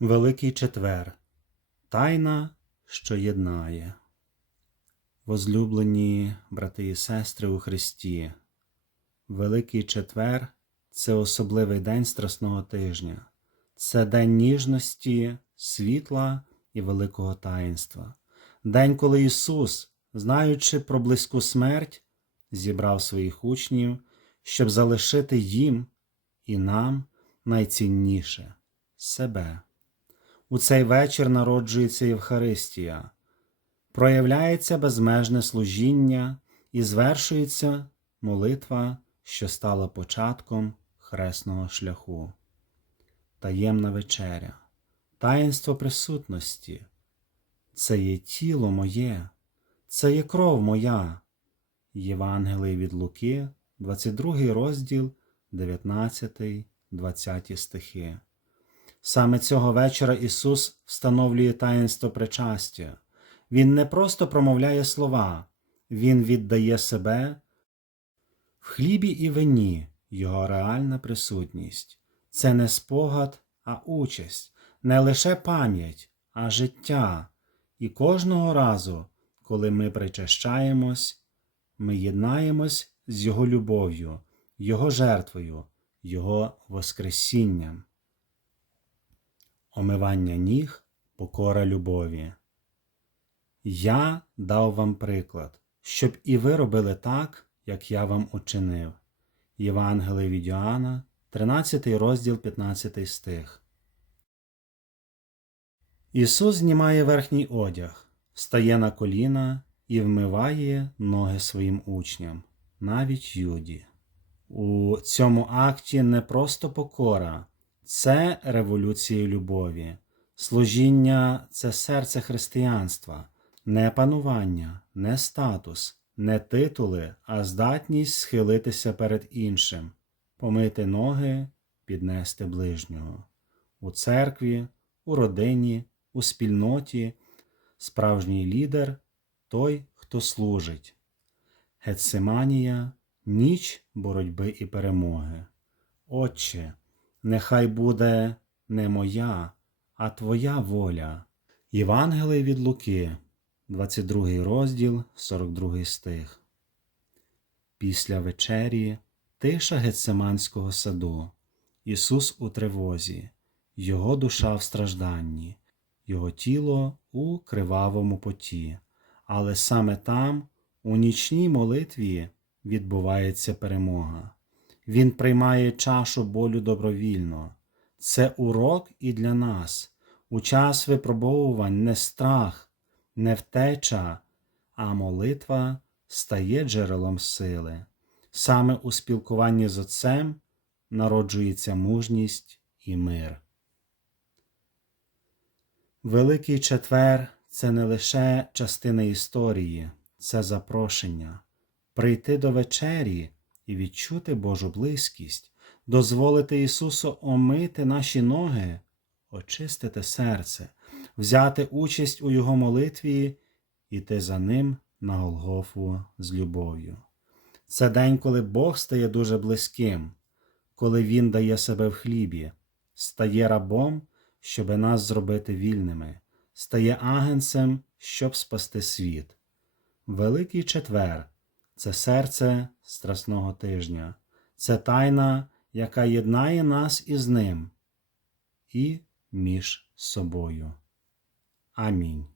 Великий четвер. Тайна, що єднає. Возлюблені брати і сестри у Христі. Великий четвер це особливий день Страсного тижня. Це день ніжності, світла і великого таїнства. День, коли Ісус, знаючи про близьку смерть, зібрав своїх учнів, щоб залишити їм і нам найцінніше себе. У цей вечір народжується Євхаристія, проявляється безмежне служіння і звершується молитва, що стала початком хресного шляху. Таємна вечеря, таїнство присутності. Це є тіло моє, це є кров моя. Євангелій від Луки, 22 розділ, 19, 20 стихи. Саме цього вечора Ісус встановлює таїнство причастя. Він не просто промовляє слова, Він віддає себе в хлібі і вині, Його реальна присутність. Це не спогад, а участь, не лише пам'ять, а життя. І кожного разу, коли ми причащаємось, ми єднаємось з Його любов'ю, Його жертвою, Його Воскресінням. Омивання ніг, покора любові. Я дав вам приклад, щоб і ви робили так, як я вам учинив. Євангелій від Йоанна, 13 розділ 15 стих. Ісус знімає верхній одяг, стає на коліна і вмиває ноги своїм учням, навіть Юді. У цьому акті не просто покора, це революція любові. Служіння це серце християнства, не панування, не статус, не титули, а здатність схилитися перед іншим, помити ноги, піднести ближнього. У церкві, у родині, у спільноті справжній лідер той, хто служить. Гециманія ніч боротьби і перемоги. Отче, нехай буде не моя, а Твоя воля. Євангелій від Луки, 22 розділ, 42 стих. Після вечері тиша Гецеманського саду. Ісус у тривозі, Його душа в стражданні, Його тіло у кривавому поті. Але саме там, у нічній молитві, відбувається перемога. Він приймає чашу болю добровільно. Це урок і для нас. У час випробовувань не страх, не втеча, а молитва стає джерелом сили. Саме у спілкуванні з Отцем народжується мужність і мир. Великий четвер це не лише частина історії, це запрошення прийти до вечері і відчути Божу близькість, дозволити Ісусу омити наші ноги, очистити серце, взяти участь у Його молитві іти за Ним на Голгофу з любов'ю. Це день, коли Бог стає дуже близьким, коли Він дає себе в хлібі, стає рабом, щоби нас зробити вільними, стає агенцем, щоб спасти світ. Великий четвер це серце Страсного тижня, це тайна, яка єднає нас із ним і між собою. Амінь.